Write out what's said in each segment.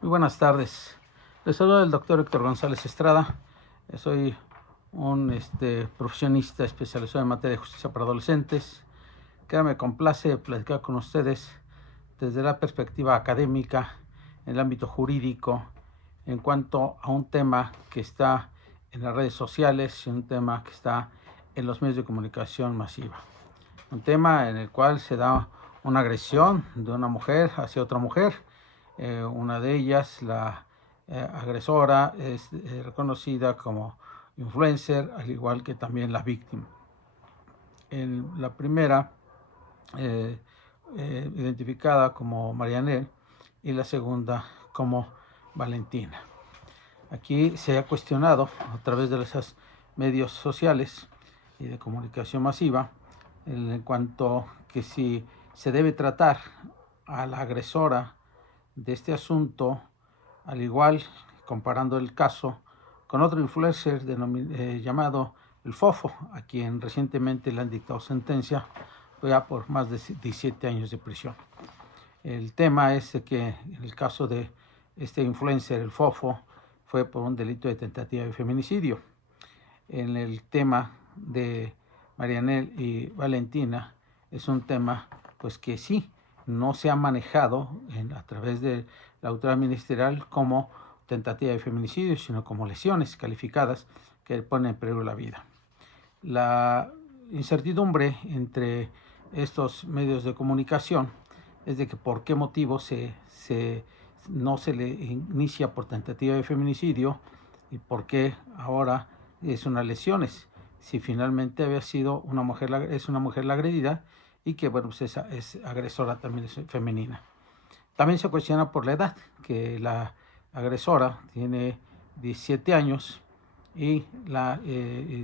Muy buenas tardes. Les saluda el doctor Héctor González Estrada. Soy un profesionista especializado en materia de justicia para adolescentes, que me complace platicar con ustedes desde la perspectiva académica, en el ámbito jurídico, en cuanto a un tema que está en las redes sociales y un tema que está en los medios de comunicación masiva. Un tema en el cual se da una agresión de una mujer hacia otra mujer. Una de ellas, la agresora, es reconocida como influencer, al igual que también la víctima. En la primera, identificada como Marianel, y la segunda como Valentina. Aquí se ha cuestionado a través de esos medios sociales y de comunicación masiva en cuanto que si se debe tratar a la agresora de este asunto, al igual, comparando el caso con otro influencer llamado el Fofo, a quien recientemente le han dictado sentencia ya por más de 17 años de prisión. El tema es que en el caso de este influencer, el Fofo, fue por un delito de tentativa de feminicidio. En el tema de Marianel y Valentina es un tema pues que sí, no se ha manejado a través de la autoridad ministerial como tentativa de feminicidio, sino como lesiones calificadas que ponen en peligro la vida. La incertidumbre entre estos medios de comunicación es de que por qué motivo no se le inicia por tentativa de feminicidio y por qué ahora es unas lesiones, si finalmente había sido es una mujer la agredida y que bueno, pues es agresora también es femenina. También se cuestiona por la edad, que la agresora tiene 17 años y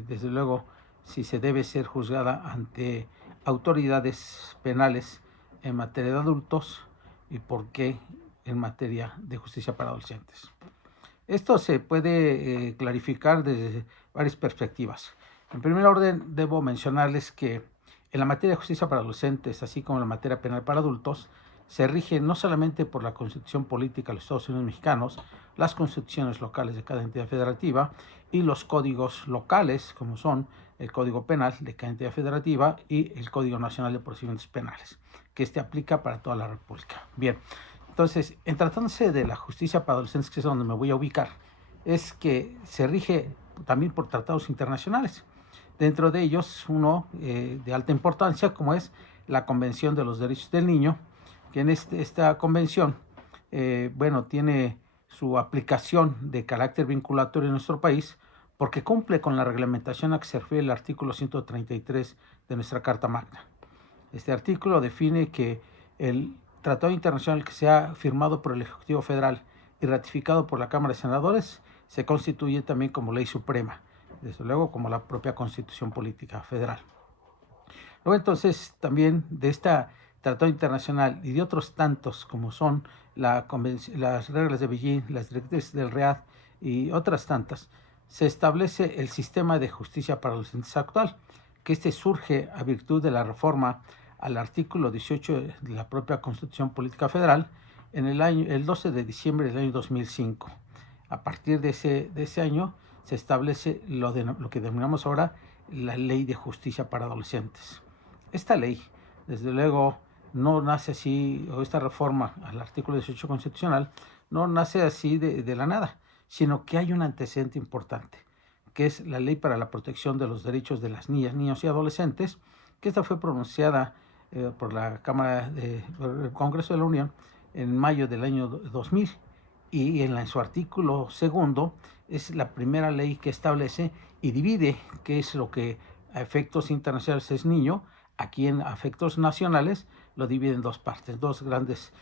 desde luego si se debe ser juzgada ante autoridades penales en materia de adultos y por qué en materia de justicia para adolescentes. Esto se puede clarificar desde varias perspectivas. En primer orden, debo mencionarles que en la materia de justicia para adolescentes, así como en la materia penal para adultos, se rige no solamente por la Constitución Política de los Estados Unidos Mexicanos, las constituciones locales de cada entidad federativa y los códigos locales, como son el Código Penal de cada entidad federativa y el Código Nacional de Procedimientos Penales, que aplica para toda la República. Bien, entonces, en tratándose de la justicia para adolescentes, que es donde me voy a ubicar, es que se rige también por tratados internacionales. Dentro de ellos, uno de alta importancia, como es la Convención de los Derechos del Niño, que en esta convención, tiene su aplicación de carácter vinculatorio en nuestro país, porque cumple con la reglamentación a que se refiere el artículo 133 de nuestra Carta Magna. Este artículo define que el tratado internacional que sea firmado por el Ejecutivo Federal y ratificado por la Cámara de Senadores se constituye también como ley suprema, desde luego como la propia Constitución Política Federal. Luego entonces también de este tratado internacional y de otros tantos como son las reglas de Beijing, las directrices del READ y otras tantas, se establece el sistema de justicia para los adolescentes actual, que surge a virtud de la reforma al artículo 18 de la propia Constitución Política Federal en el 12 de diciembre del año 2005. A partir de ese año se establece lo que denominamos ahora la Ley de Justicia para Adolescentes. Esta ley, desde luego, no nace así, o esta reforma al artículo 18 constitucional, no nace así de la nada, sino que hay un antecedente importante, que es la Ley para la Protección de los Derechos de las Niñas, Niños y Adolescentes, que esta fue pronunciada por la Cámara por el Congreso de la Unión en mayo del año 2000, y en su artículo segundo es la primera ley que establece y divide qué es lo que a efectos internacionales es niño. Aquí en efectos nacionales lo divide en dos partes, dos grandes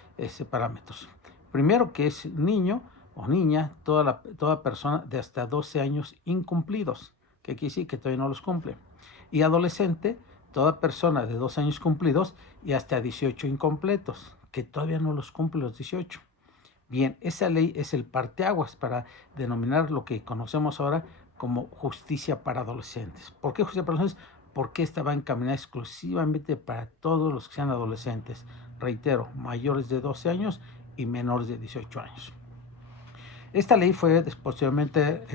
parámetros. Primero, que es niño o niña, toda persona de hasta 12 años incumplidos, que aquí sí que todavía no los cumple. Y adolescente, toda persona de 2 años cumplidos y hasta 18 incompletos, que todavía no los cumple los 18. Bien, esa ley es el parteaguas para denominar lo que conocemos ahora como justicia para adolescentes. ¿Por qué justicia para adolescentes? Porque esta va encaminada exclusivamente para todos los que sean adolescentes. Reitero, mayores de 12 años y menores de 18 años. Esta ley fue posteriormente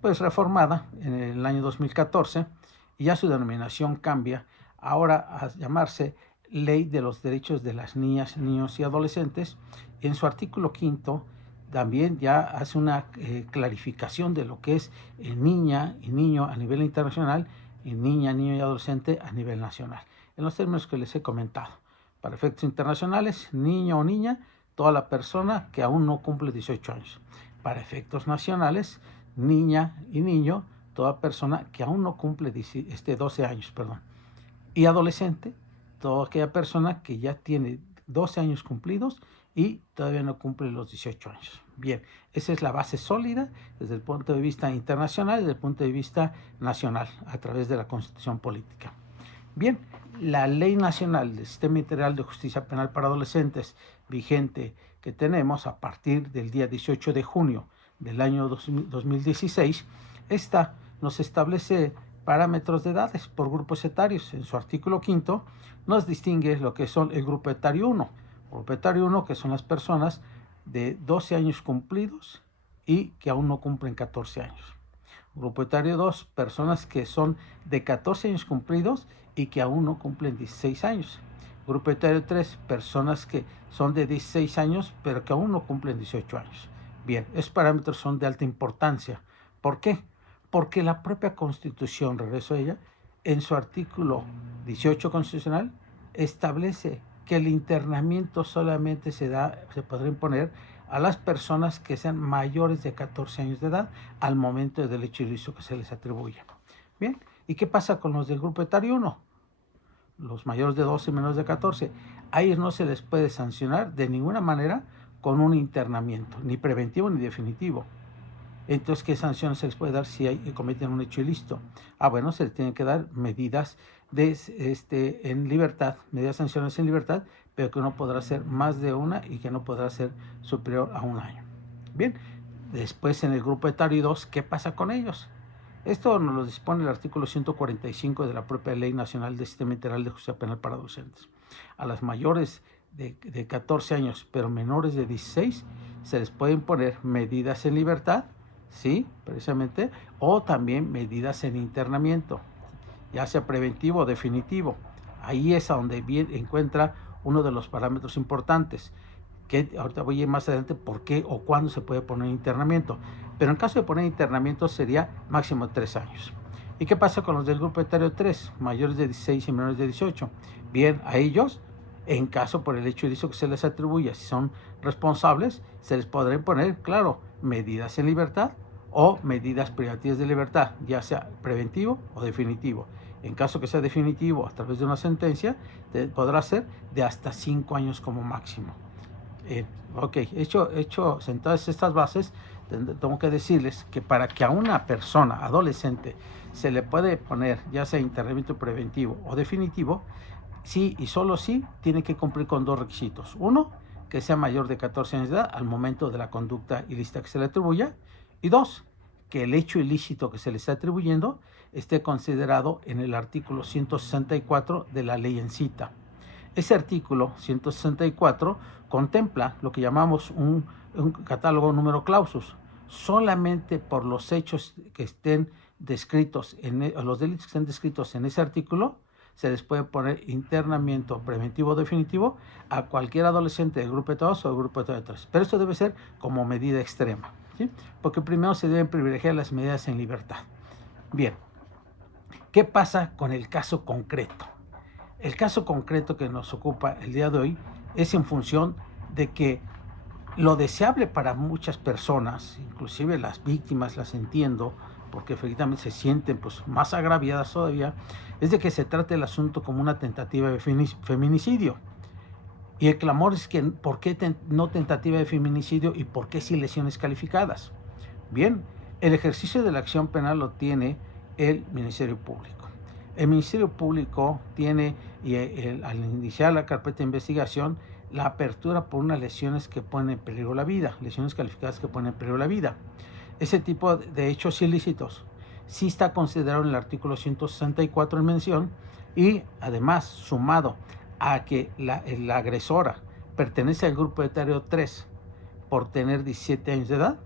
pues reformada en el año 2014 y ya su denominación cambia ahora a llamarse Ley de los Derechos de las Niñas, Niños y Adolescentes. Y en su artículo 5 también ya hace una clarificación de lo que es niña y niño a nivel internacional y niña, niño y adolescente a nivel nacional, en los términos que les he comentado. Para efectos internacionales, niño o niña, toda la persona que aún no cumple 18 años. Para efectos nacionales, niña y niño, toda persona que aún no cumple 12 años, perdón. Y adolescente, toda aquella persona que ya tiene 12 años cumplidos y todavía no cumple los 18 años. Bien, esa es la base sólida desde el punto de vista internacional y desde el punto de vista nacional, a través de la Constitución Política. Bien, la Ley Nacional del Sistema Integral de Justicia Penal para Adolescentes, vigente, que tenemos a partir del día 18 de junio del año 2016, esta nos establece parámetros de edades por grupos etarios. En su artículo 5 nos distingue lo que son el grupo etario 1. Grupo etario 1, que son las personas de 12 años cumplidos y que aún no cumplen 14 años. Grupo etario 2, personas que son de 14 años cumplidos y que aún no cumplen 16 años. Grupo etario 3, personas que son de 16 años pero que aún no cumplen 18 años. Bien, esos parámetros son de alta importancia. ¿Por qué? Porque la propia Constitución, regreso a ella, en su artículo 18 constitucional, establece que el internamiento solamente se podrá imponer a las personas que sean mayores de 14 años de edad al momento del hecho ilícito que se les atribuya. Bien, ¿y qué pasa con los del grupo etario 1? Los mayores de 12 y menores de 14. A ellos no se les puede sancionar de ninguna manera con un internamiento, ni preventivo ni definitivo. Entonces, ¿qué sanciones se les puede dar si cometen un hecho ilícito? Bueno, se les tienen que dar medidas en libertad, medidas sanciones en libertad, pero que no podrá ser más de una y que no podrá ser superior a un año. Bien, después en el grupo etario 2, ¿qué pasa con ellos? Esto nos lo dispone el artículo 145 de la propia Ley Nacional del Sistema Integral de Justicia Penal para Adolescentes. A las mayores de 14 años, pero menores de 16, se les puede imponer medidas en libertad, sí, precisamente, o también medidas en internamiento, ya sea preventivo o definitivo. Ahí es a donde encuentra uno de los parámetros importantes, que ahorita voy a ir más adelante por qué o cuándo se puede poner internamiento. Pero en caso de poner internamiento sería máximo 3 años. ¿Y qué pasa con los del grupo etario 3, mayores de 16 y menores de 18? Bien, a ellos, en caso por el hecho ilícito que se les atribuya, si son responsables, se les podrá imponer, claro, medidas en libertad o medidas privativas de libertad, ya sea preventivo o definitivo. En caso que sea definitivo a través de una sentencia, podrá ser de hasta 5 años como máximo. Ok, hecho sentadas estas bases, tengo que decirles que para que a una persona adolescente se le puede poner ya sea internamiento preventivo o definitivo, sí y solo sí tiene que cumplir con 2 requisitos. Uno, que sea mayor de 14 años de edad al momento de la conducta ilícita que se le atribuya. Y 2, que el hecho ilícito que se le está atribuyendo esté considerado en el artículo 164 de la ley en cita. Ese artículo 164 contempla lo que llamamos un catálogo número clausus. Solamente por los hechos que estén descritos, los delitos que estén descritos en ese artículo, se les puede poner internamiento preventivo o definitivo a cualquier adolescente del grupo de 2 o del grupo de 3. Pero esto debe ser como medida extrema, ¿sí? Porque primero se deben privilegiar las medidas en libertad. Bien, ¿qué pasa con el caso concreto? El caso concreto que nos ocupa el día de hoy es en función de que lo deseable para muchas personas, inclusive las víctimas, las entiendo, porque efectivamente se sienten más agraviadas todavía, es de que se trate el asunto como una tentativa de feminicidio. Y el clamor es que ¿por qué no tentativa de feminicidio y por qué sí lesiones calificadas? Bien, el ejercicio de la acción penal lo tiene el Ministerio Público. El Ministerio Público tiene, al iniciar la carpeta de investigación, la apertura por unas lesiones que ponen en peligro la vida, lesiones calificadas que ponen en peligro la vida. Ese tipo de hechos ilícitos sí está considerado en el artículo 164 en mención, y además, sumado a que la agresora pertenece al grupo etario 3, por tener 17 años de edad.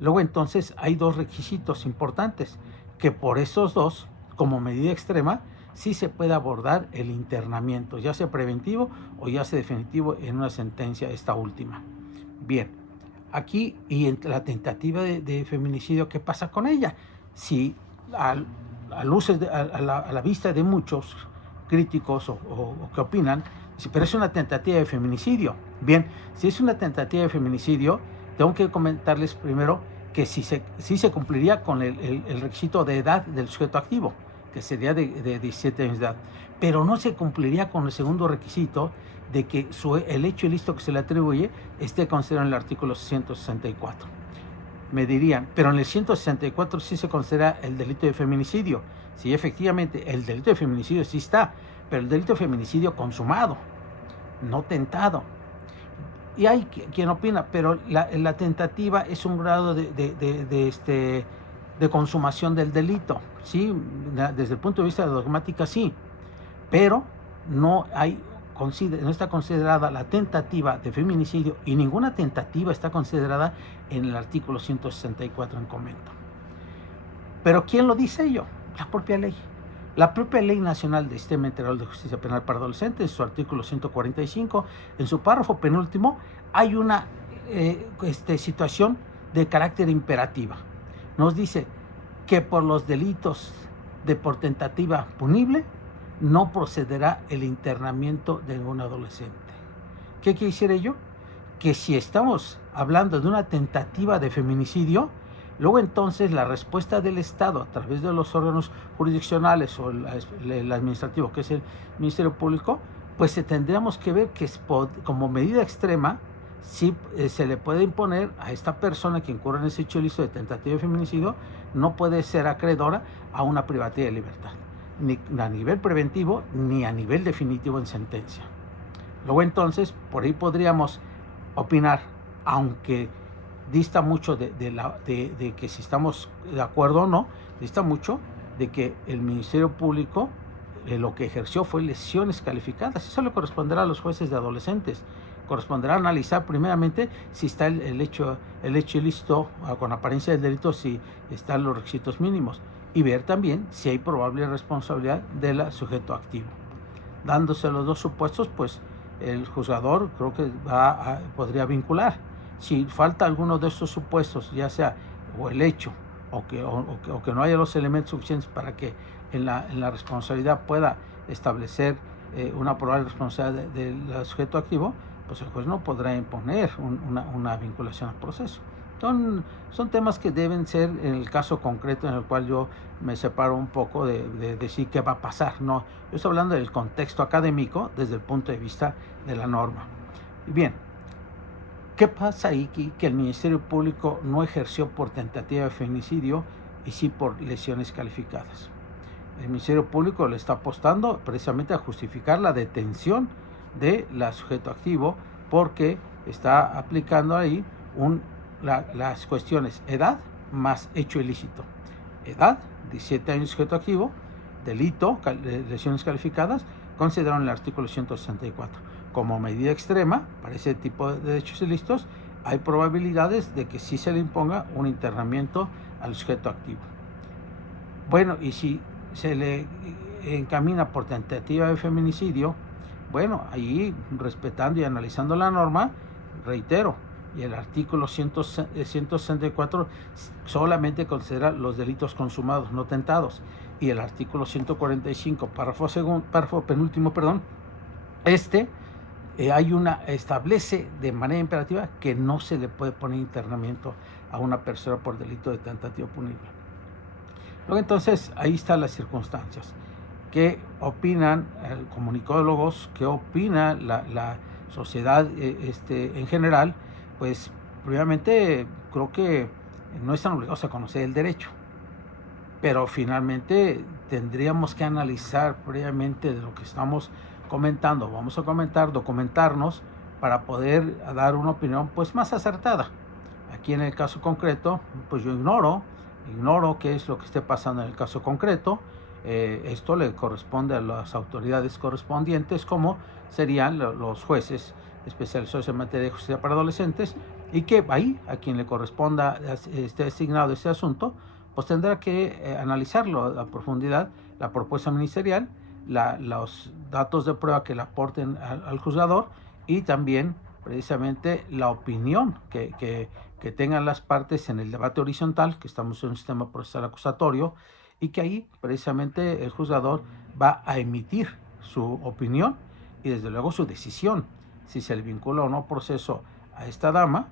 Luego entonces hay dos requisitos importantes, que por esos dos, como medida extrema, sí se puede abordar el internamiento, ya sea preventivo o ya sea definitivo en una sentencia esta última. Bien, aquí y en la tentativa de feminicidio, ¿qué pasa con ella? Si a la vista de muchos críticos o que opinan, pero es una tentativa de feminicidio. Bien, si es una tentativa de feminicidio, tengo que comentarles primero que sí se cumpliría con el requisito de edad del sujeto activo, que sería de 17 años de edad, pero no se cumpliría con el segundo requisito de que el hecho ilícito que se le atribuye esté considerado en el artículo 164. Me dirían, pero en el 164 sí se considera el delito de feminicidio. Sí, efectivamente, el delito de feminicidio sí está, pero el delito de feminicidio consumado, no tentado. Y hay quien opina, pero la tentativa es un grado de consumación del delito, ¿sí? Desde el punto de vista de dogmática, sí, pero no está considerada la tentativa de feminicidio y ninguna tentativa está considerada en el artículo 164 en comento. ¿Pero quién lo dice ello? La propia ley. La propia Ley Nacional de Sistema Integral de Justicia Penal para Adolescentes, en su artículo 145, en su párrafo penúltimo, hay una situación de carácter imperativa. Nos dice que por los delitos de por tentativa punible no procederá el internamiento de un adolescente. ¿Qué quiere decir ello? Que si estamos hablando de una tentativa de feminicidio, luego entonces la respuesta del Estado a través de los órganos jurisdiccionales o el administrativo, que es el Ministerio Público, pues tendríamos que ver que como medida extrema sí se le puede imponer a esta persona que incurre en ese hecho ilícito de tentativa de feminicidio, no puede ser acreedora a una privativa de libertad, ni a nivel preventivo ni a nivel definitivo en sentencia. Luego entonces, por ahí podríamos opinar, aunque dista mucho de que si estamos de acuerdo o no, dista mucho de que el Ministerio Público lo que ejerció fue lesiones calificadas. Eso le corresponderá a los jueces de adolescentes. Corresponderá analizar primeramente si está el hecho ilícito con apariencia del delito, si están los requisitos mínimos, y ver también si hay probable responsabilidad del sujeto activo. Dándose los dos supuestos, pues el juzgador creo que podría vincular. Si falta alguno de estos supuestos, ya sea o el hecho o que no haya los elementos suficientes para que en la responsabilidad pueda establecer una probable responsabilidad del sujeto activo, pues el juez no podrá imponer una vinculación al proceso. Son temas que deben ser en el caso concreto en el cual yo me separo un poco de decir qué va a pasar. No, yo estoy hablando del contexto académico desde el punto de vista de la norma. Bien, ¿qué pasa ahí? Que el Ministerio Público no ejerció por tentativa de feminicidio y sí por lesiones calificadas. El Ministerio Público le está apostando precisamente a justificar la detención de la sujeto activo porque está aplicando ahí las cuestiones edad más hecho ilícito. Edad, 17 años sujeto activo, delito, lesiones calificadas, considerado en el artículo 164. Como medida extrema, para ese tipo de hechos ilícitos, hay probabilidades de que sí se le imponga un internamiento al sujeto activo. Bueno, y si se le encamina por tentativa de feminicidio, bueno, ahí respetando y analizando la norma, reitero, y el artículo 164 solamente considera los delitos consumados, no tentados, y el artículo 145, párrafo penúltimo, establece de manera imperativa que no se le puede poner internamiento a una persona por delito de tentativa punible. Luego entonces ahí están las circunstancias. ¿Qué opinan comunicólogos? ¿Qué opina la sociedad en general? Pues previamente creo que no están obligados a conocer el derecho, pero finalmente tendríamos que analizar previamente de lo que estamos comentando. Vamos a documentarnos para poder dar una opinión pues más acertada. Aquí en el caso concreto, pues yo ignoro qué es lo que esté pasando en el caso concreto. Esto le corresponde a las autoridades correspondientes, como serían los jueces especializados en materia de justicia para adolescentes, y que ahí, a quien le corresponda esté asignado este asunto, pues tendrá que analizarlo a profundidad, la propuesta ministerial, los datos de prueba que le aporten al juzgador y también precisamente la opinión que tengan las partes en el debate horizontal, que estamos en un sistema procesal acusatorio, y que ahí precisamente el juzgador va a emitir su opinión y desde luego su decisión, si se le vincula o no proceso a esta dama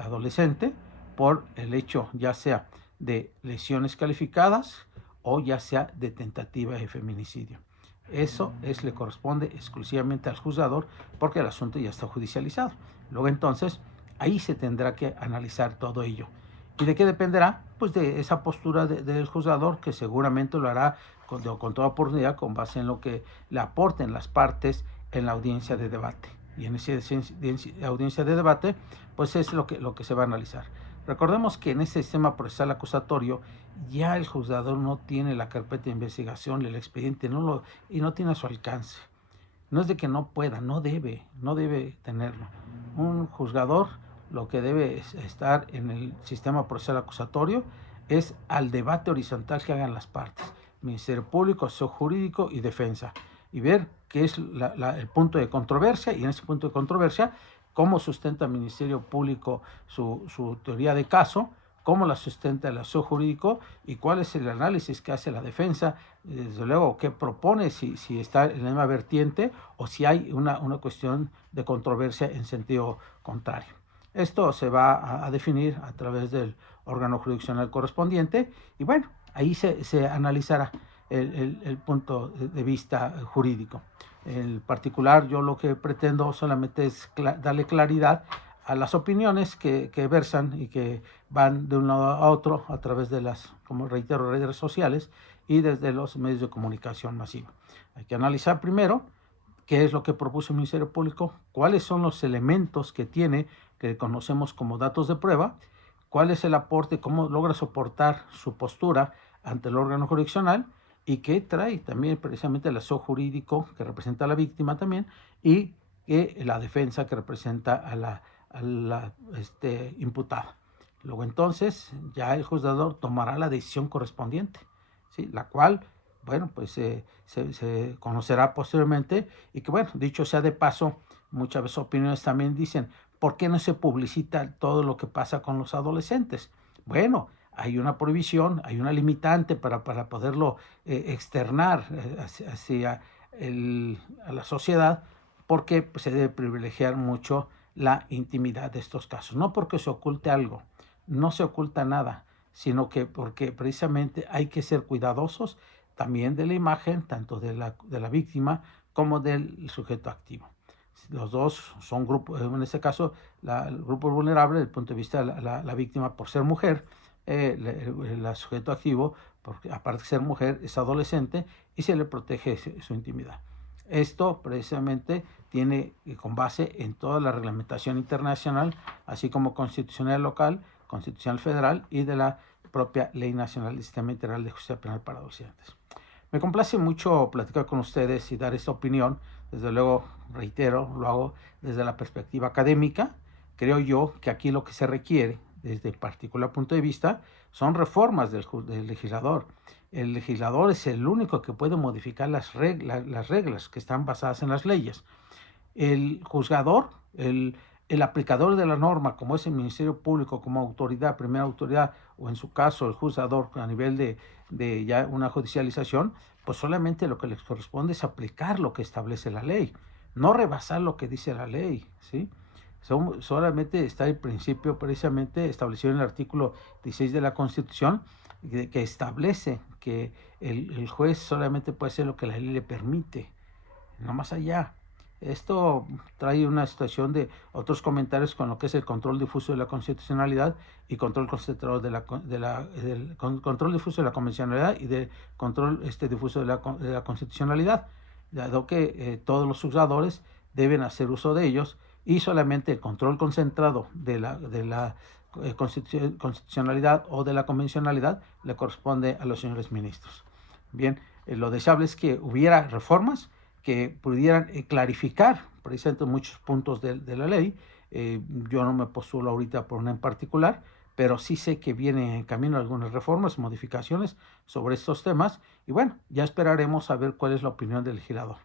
adolescente por el hecho ya sea de lesiones calificadas o ya sea de tentativa de feminicidio. Eso le corresponde exclusivamente al juzgador porque el asunto ya está judicializado. Luego entonces ahí se tendrá que analizar todo ello. ¿Y de qué dependerá? Pues de esa postura del juzgador, que seguramente lo hará con toda oportunidad con base en lo que le aporten las partes en la audiencia de debate. Y en esa audiencia de debate, pues es lo que se va a analizar. Recordemos que en este sistema procesal acusatorio ya el juzgador no tiene la carpeta de investigación, el expediente y no tiene a su alcance. No es de que no pueda, no debe tenerlo. Un juzgador lo que debe estar en el sistema procesal acusatorio es al debate horizontal que hagan las partes, Ministerio Público, Asesor Jurídico y Defensa, y ver qué es el punto de controversia, y en ese punto de controversia, cómo sustenta el Ministerio Público su teoría de caso, cómo la sustenta el asesor jurídico y cuál es el análisis que hace la defensa, desde luego qué propone, si está en la misma vertiente o si hay una cuestión de controversia en sentido contrario. Esto se va a definir a través del órgano jurisdiccional correspondiente y bueno, ahí se analizará el punto de vista jurídico. En particular, yo lo que pretendo solamente es darle claridad a las opiniones que versan y que van de un lado a otro a través de las, como reitero, redes sociales y desde los medios de comunicación masiva. Hay que analizar primero qué es lo que propuso el Ministerio Público, cuáles son los elementos que tiene, que conocemos como datos de prueba, cuál es el aporte, cómo logra soportar su postura ante el órgano jurisdiccional y qué trae también precisamente el asesor jurídico que representa a la víctima también y la defensa que representa a la imputada. Luego entonces ya el juzgador tomará la decisión correspondiente, ¿sí? La cual, bueno, pues se conocerá posteriormente y que, bueno, dicho sea de paso, muchas veces opiniones también dicen, ¿por qué no se publicita todo lo que pasa con los adolescentes? Bueno, hay una prohibición, hay una limitante para poderlo externar hacia a la sociedad, porque pues, se debe privilegiar mucho la intimidad de estos casos. No porque se oculte algo, no se oculta nada, sino que porque precisamente hay que ser cuidadosos también de la imagen, tanto de la víctima como del sujeto activo. Los dos son grupos, en este caso, el grupo vulnerable desde el punto de vista de la víctima por ser mujer, el sujeto activo, porque aparte de ser mujer, es adolescente y se le protege su intimidad. Esto precisamente tiene con base en toda la reglamentación internacional, así como constitucional local, constitucional federal y de la propia Ley Nacional del Sistema Integral de Justicia Penal para Adolescentes. Me complace mucho platicar con ustedes y dar esta opinión. Desde luego, reitero, lo hago desde la perspectiva académica. Creo yo que aquí lo que se requiere, desde el particular punto de vista, son reformas del legislador. El legislador es el único que puede modificar las reglas que están basadas en las leyes. El juzgador, el aplicador de la norma, como es el Ministerio Público, como autoridad, primera autoridad, o en su caso el juzgador a nivel de ya una judicialización, pues solamente lo que les corresponde es aplicar lo que establece la ley, no rebasar lo que dice la ley, ¿sí? Solamente está el principio precisamente establecido en el artículo 16 de la Constitución, que establece que el juez solamente puede hacer lo que la ley le permite, no más allá. Esto trae una situación de otros comentarios con lo que es el control difuso de la constitucionalidad y control concentrado control difuso de la convencionalidad y de control difuso de la constitucionalidad, dado que todos los juzgadores deben hacer uso de ellos y solamente el control concentrado de la constitucionalidad o de la convencionalidad le corresponde a los señores ministros. Bien, lo deseable es que hubiera reformas que pudieran clarificar precisamente muchos puntos de la ley Yo no me postulo ahorita por una en particular, pero sí sé que viene en camino algunas reformas, modificaciones sobre estos temas y bueno, ya esperaremos a ver cuál es la opinión del legislador.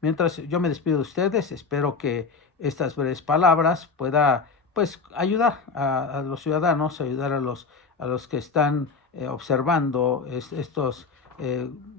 Mientras yo me despido de ustedes, espero que estas breves palabras pueda pues ayudar a los ciudadanos, ayudar a los que están observando estos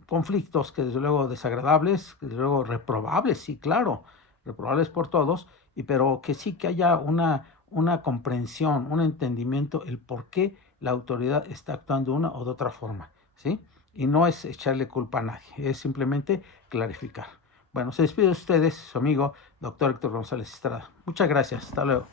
conflictos que desde luego desagradables, que desde luego reprobables, sí, claro, reprobables por todos, pero que sí que haya una comprensión, un entendimiento, el por qué la autoridad está actuando de una o de otra forma, ¿sí? Y no es echarle culpa a nadie, es simplemente clarificar. Bueno, se despide de ustedes, su amigo, doctor Héctor González Estrada. Muchas gracias. Hasta luego.